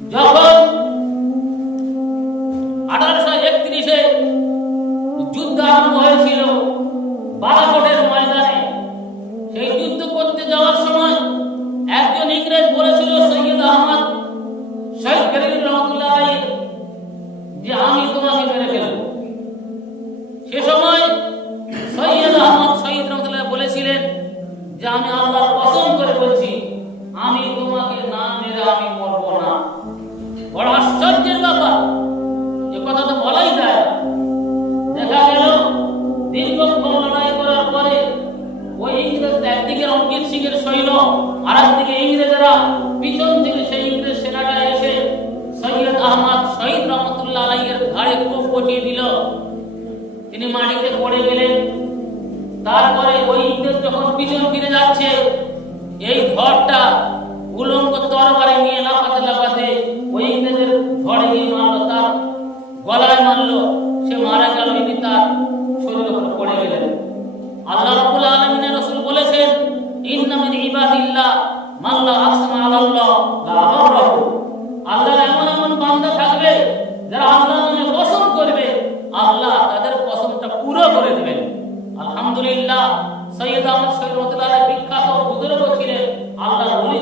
যখন 1831-এ যুদ্ধ আরম্ভ হয়েছিল বালাকোটের ময়দানে, সেই যুদ্ধ করতে যাওয়ার সময় একজন ইংরেজ বলেছিল সৈয়দ আহমদ শহীদ গরিব রহমতুল্লাহ আলাইহি যে আমি তোমাকে মেরে ফেলব। সে সময় সৈয়দ আহমদ শহীদ রহমতুল্লাহ বলেছিলেন যে আমি আল্লাহর কসম করে বলছি আমি তোমাকে না মেরে আমি মরব না। বড় আশ্চর্যের ব্যাপার, যে কথা তো বলাই যায়। দেখা গেল দীর্ঘক্ষণ লড়াই করার পরে ওই ইংরেজ একদিকে রণজিৎ সিং এর সৈন্য আর একদিকে ইংরেজরা, পিছন থেকে সেই ইংরেজ সেনাটা এসে সৈয়দ আহমদ শহীদ রহমতুল্লাহ আলাইহির ঘাড়ে কোপ বসিয়ে দিল। তিনি মাটিতে পড়ে গেলেন। তারপরে ওই ইংরেজ যখন পিছন ফিরে যাচ্ছে, এই ধরটা উলঙ্গ তরবারি নিয়ে লাফাতে লাফাতে ওই ইংরেজের ধরে গিয়ে মারলো, তার গলায় মারলো, সে মারা গেল, ইনি তার শরীরের উপর পড়ে গেলেন। আল্লাহ রাব্বুল আলামিনের রাসূল বলেছেন ইন্না মিন ইবাদিল্লাহ মান লা আকসামা আলাল্লাহ লা আবরাহু। আল্লাহর এমন এমন বান্দা থাকবে যারা আল্লাহর নামে কসম করবে, আল্লাহ তাদের কসমটা পুরো করে দেবেন। আলহামদুলিল্লাহ, সৈয়দ আহমদ শহীদ রহমতুল্লাহ আলাইহি বিখ্যাত বুজুর্গ ছিলেন, আল্লাহর ওলি।